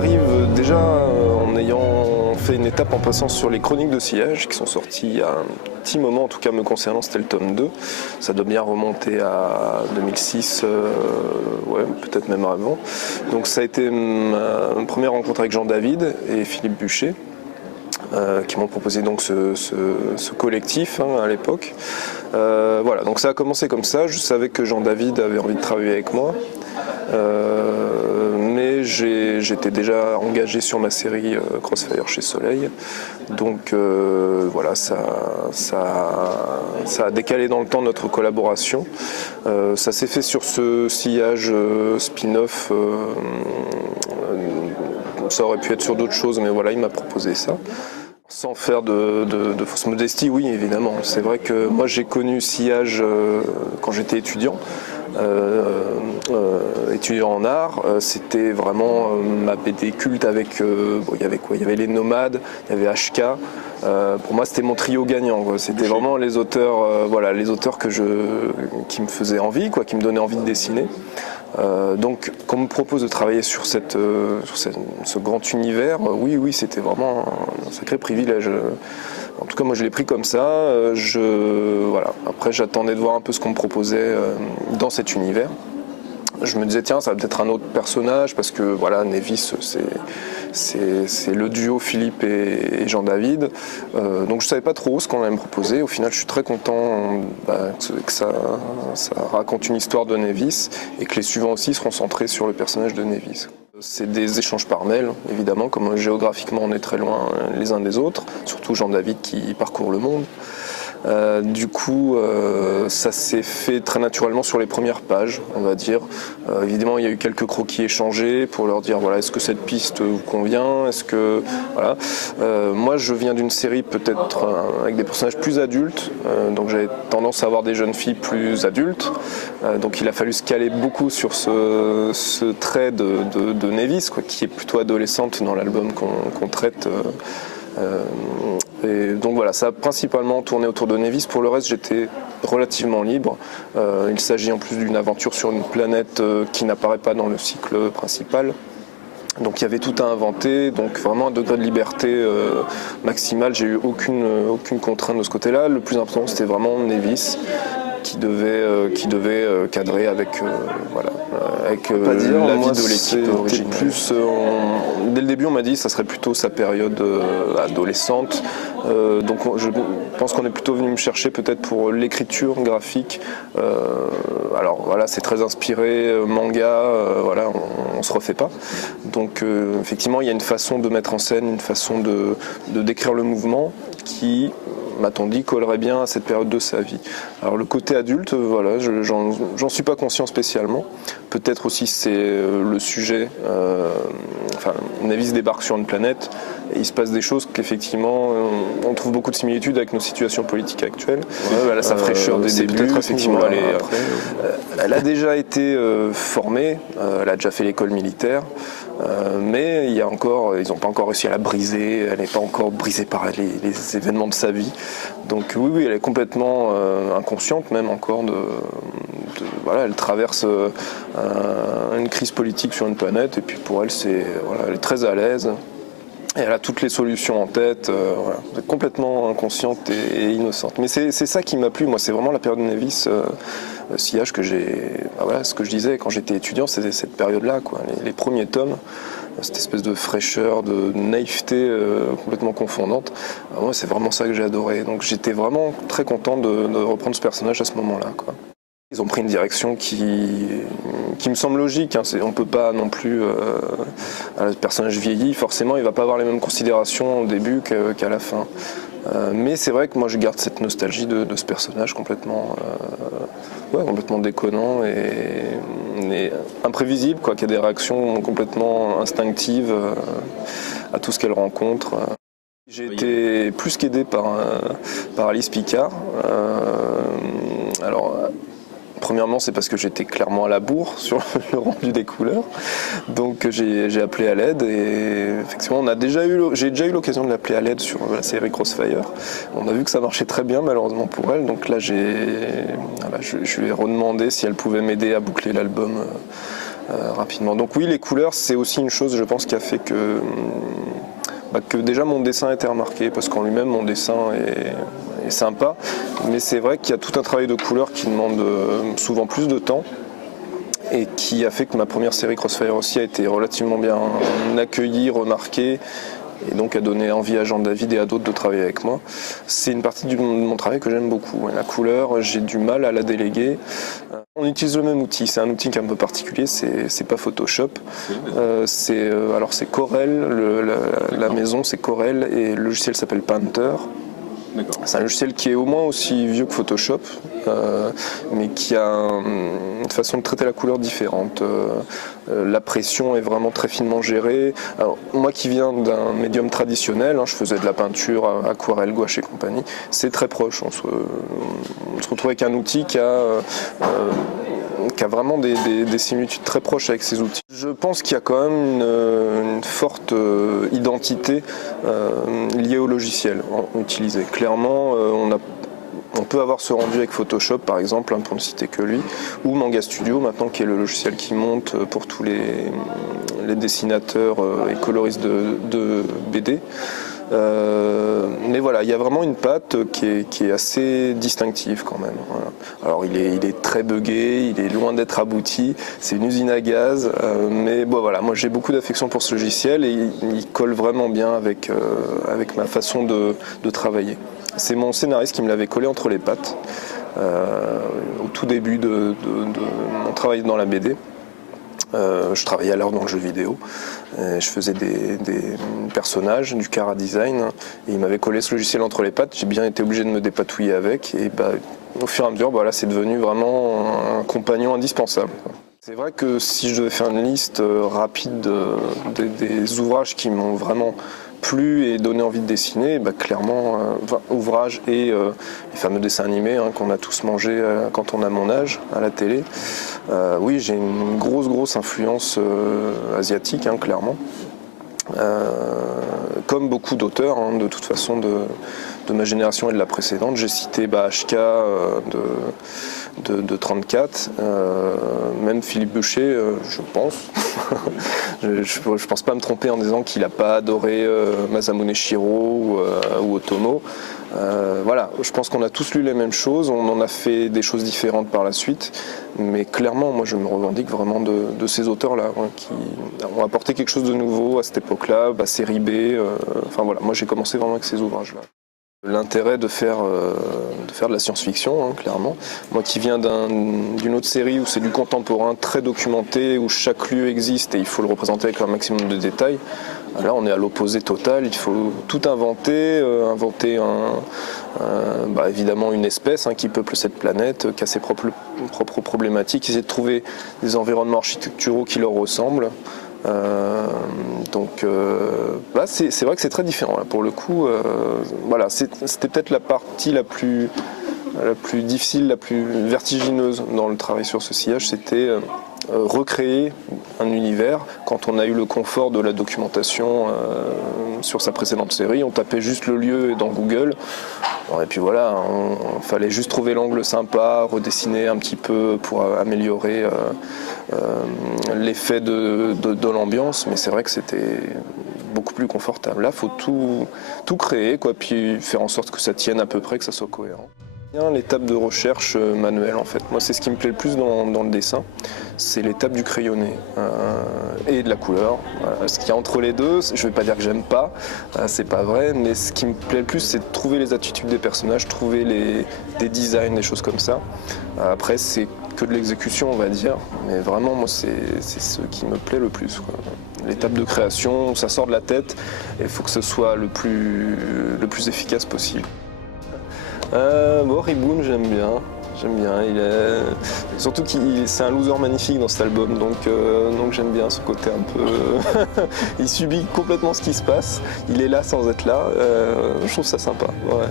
arrive déjà en ayant fait une étape en passant sur les chroniques de sillage qui sont sorties il y a un petit moment, en tout cas me concernant, c'était le tome 2. Ça doit bien remonter à 2006, ouais, peut-être même avant. Donc ça a été ma première rencontre avec Jean-David et Philippe Buchet. Qui m'ont proposé donc ce collectif à l'époque. Voilà, donc ça a commencé comme ça. Je savais que Jean-David avait envie de travailler avec moi, mais j'étais déjà engagé sur ma série Crossfire chez Soleil. Donc voilà, ça a décalé dans le temps notre collaboration. Ça s'est fait sur ce sillage spin-off. Ça aurait pu être sur d'autres choses, mais voilà, il m'a proposé ça. Sans faire de fausse modestie, oui, évidemment. C'est vrai que moi, j'ai connu Sillage quand j'étais étudiant. Étudiant en art, c'était vraiment ma BD culte avec, bon, il y avait quoi? Il y avait les Nomades, il y avait HK. Pour moi, c'était mon trio gagnant, quoi. C'était vraiment les auteurs, voilà, les auteurs qui me faisaient envie, quoi, qui me donnaient envie de dessiner. Donc, quand on me propose de travailler sur ce grand univers, oui, c'était vraiment un sacré privilège. En tout cas, moi, je l'ai pris comme ça. Voilà. Après, j'attendais de voir un peu ce qu'on me proposait dans cet univers. Je me disais, tiens, ça va peut-être un autre personnage, parce que voilà, Nevis, c'est le duo Philippe et Jean-David. Donc je savais pas trop ce qu'on allait me proposer. Au final, je suis très content que ça raconte une histoire de Nevis et que les suivants aussi seront centrés sur le personnage de Nevis. C'est des échanges par mail, évidemment, comme géographiquement on est très loin les uns des autres, surtout Jean-David qui parcourt le monde. Du coup, ça s'est fait très naturellement sur les premières pages, on va dire. Évidemment, il y a eu quelques croquis échangés pour leur dire, voilà, est-ce que cette piste vous convient? Est-ce que voilà. Moi, je viens d'une série peut-être avec des personnages plus adultes, donc j'avais tendance à avoir des jeunes filles plus adultes. Donc, il a fallu se caler beaucoup sur ce trait de Nevis, quoi, qui est plutôt adolescente dans l'album qu'on traite. Et donc voilà, ça a principalement tourné autour de Nevis. Pour le reste, j'étais relativement libre. Il s'agit en plus d'une aventure sur une planète qui n'apparaît pas dans le cycle principal. Donc il y avait tout à inventer, donc vraiment un degré de liberté maximal. J'ai eu aucune contrainte de ce côté-là. Le plus important, c'était vraiment Nevis qui devait cadrer avec la vie de l'équipe originale. Dès le début, on m'a dit que ça serait plutôt sa période adolescente. Donc je pense qu'on est plutôt venu me chercher peut-être pour l'écriture graphique. Alors voilà, c'est très inspiré manga, voilà, on se refait pas. Donc effectivement, il y a une façon de mettre en scène, une façon de décrire le mouvement qui, m'a-t-on dit, collerait bien à cette période de sa vie. Alors le côté adulte, voilà, j'en suis pas conscient spécialement. Peut-être aussi c'est le sujet. Nevis débarque sur une planète et il se passe des choses qu'effectivement on trouve beaucoup de similitudes avec nos situations politiques actuelles. Ouais, elle a sa fraîcheur des débuts. Effectivement, elle a déjà été formée, elle a déjà fait l'école militaire. Mais ils n'ont pas encore réussi à la briser, elle n'est pas encore brisée par les événements de sa vie. Donc oui, elle est complètement inconsciente même encore voilà, elle traverse une crise politique sur une planète et puis pour elle, elle est très à l'aise. Et elle a toutes les solutions en tête, voilà, complètement inconsciente et innocente. Mais c'est ça qui m'a plu, moi, c'est vraiment la période de Nevis, Sillage que voilà, ce que je disais quand j'étais étudiant, c'était cette période-là, quoi, les premiers tomes, cette espèce de fraîcheur, de naïveté complètement confondante. Alors, moi, c'est vraiment ça que j'ai adoré. Donc j'étais vraiment très content de reprendre ce personnage à ce moment-là, quoi. Ils ont pris une direction qui me semble logique. On ne peut pas non plus. Le personnage vieillit, forcément, il ne va pas avoir les mêmes considérations au début qu'à la fin. Mais c'est vrai que moi, je garde cette nostalgie de ce personnage complètement déconnant et imprévisible, quoi, qui a des réactions complètement instinctives à tout ce qu'elle rencontre. J'ai été plus qu'aidé par Alice Picard. Premièrement, c'est parce que j'étais clairement à la bourre sur le rendu des couleurs, donc j'ai appelé à l'aide et effectivement j'ai déjà eu l'occasion de l'appeler à l'aide sur la série Crossfire. On a vu que ça marchait très bien malheureusement pour elle, donc là je lui ai redemandé si elle pouvait m'aider à boucler l'album rapidement. Donc oui, les couleurs, c'est aussi une chose, je pense, qui a fait que déjà mon dessin a été remarqué, parce qu'en lui-même, mon dessin est sympa. Mais c'est vrai qu'il y a tout un travail de couleurs qui demande souvent plus de temps, et qui a fait que ma première série Crossfire aussi a été relativement bien accueillie, remarquée, et donc a donné envie à Jean David et à d'autres de travailler avec moi. C'est une partie de mon travail que j'aime beaucoup. La couleur, j'ai du mal à la déléguer. On utilise le même outil, c'est un outil qui est un peu particulier, c'est pas Photoshop. C'est Corel, la maison c'est Corel, et le logiciel s'appelle Painter. C'est un logiciel qui est au moins aussi vieux que Photoshop, mais qui a une façon de traiter la couleur différente. La pression est vraiment très finement gérée. Alors, moi qui viens d'un médium traditionnel, je faisais de la peinture, aquarelle, gouache et compagnie, c'est très proche. On se retrouve avec un outil qui a vraiment des similitudes très proches avec ces outils. Je pense qu'il y a quand même une forte identité liée au logiciel utilisé. Clairement, on peut avoir ce rendu avec Photoshop par exemple, pour ne citer que lui, ou Manga Studio maintenant, qui est le logiciel qui monte pour tous les dessinateurs et coloristes de BD. Mais voilà, il y a vraiment une patte qui est assez distinctive quand même. Voilà. Alors il est très buggé, il est loin d'être abouti, c'est une usine à gaz, mais bon voilà, moi j'ai beaucoup d'affection pour ce logiciel et il colle vraiment bien avec ma façon de travailler. C'est mon scénariste qui me l'avait collé entre les pattes au tout début de mon travail dans la BD. Je travaillais alors dans le jeu vidéo, je faisais des personnages, du chara design, et il m'avait collé ce logiciel entre les pattes. J'ai bien été obligé de me dépatouiller avec, et au fur et à mesure, là, c'est devenu vraiment un compagnon indispensable. C'est vrai que si je devais faire une liste rapide des ouvrages qui m'ont vraiment plu et donné envie de dessiner, clairement, ouvrages et les fameux dessins animés qu'on a tous mangés quand on a mon âge à la télé. Oui, j'ai une grosse influence asiatique, clairement. Comme beaucoup d'auteurs, de toute façon, de ma génération et de la précédente. J'ai cité HK de 34, même Philippe Boucher, je pense. je pense pas me tromper en disant qu'il n'a pas adoré Masamune Shirow ou Otomo. Voilà, je pense qu'on a tous lu les mêmes choses, on en a fait des choses différentes par la suite, mais clairement, moi je me revendique vraiment de ces auteurs-là, qui ont apporté quelque chose de nouveau à cette époque-là, série B, enfin voilà, moi j'ai commencé vraiment avec ces ouvrages-là. L'intérêt de faire de la science-fiction, clairement. Moi qui viens d'une autre série où c'est du contemporain très documenté, où chaque lieu existe et il faut le représenter avec un maximum de détails, là on est à l'opposé total, il faut tout inventer, évidemment une espèce qui peuple cette planète, qui a ses propres problématiques, essayer de trouver des environnements architecturaux qui leur ressemblent. C'est vrai que c'est très différent là, pour le coup. C'était peut-être la partie la plus difficile, la plus vertigineuse dans le travail sur ce sillage, c'était recréer un univers. Quand on a eu le confort de la documentation sur sa précédente série, on tapait juste le lieu dans Google, et puis voilà, on fallait juste trouver l'angle sympa, redessiner un petit peu pour améliorer l'effet de l'ambiance, mais c'est vrai que c'était beaucoup plus confortable. Là, il faut tout créer, puis faire en sorte que ça tienne à peu près, que ça soit cohérent. L'étape de recherche manuelle, en fait. Moi, c'est ce qui me plaît le plus dans le dessin, c'est l'étape du crayonné et de la couleur. Ce qu'il y a entre les deux, je ne vais pas dire que j'aime pas, c'est pas vrai, mais ce qui me plaît le plus, c'est de trouver les attitudes des personnages, trouver des designs, des choses comme ça. Après, c'est que de l'exécution, on va dire, mais vraiment, moi, c'est ce qui me plaît le plus, quoi. L'étape de création, ça sort de la tête, et il faut que ce soit le plus efficace possible. Riboun, j'aime bien. Surtout c'est un loser magnifique dans cet album, donc j'aime bien ce côté un peu. Il subit complètement ce qui se passe. Il est là sans être là. Je trouve ça sympa. Ouais.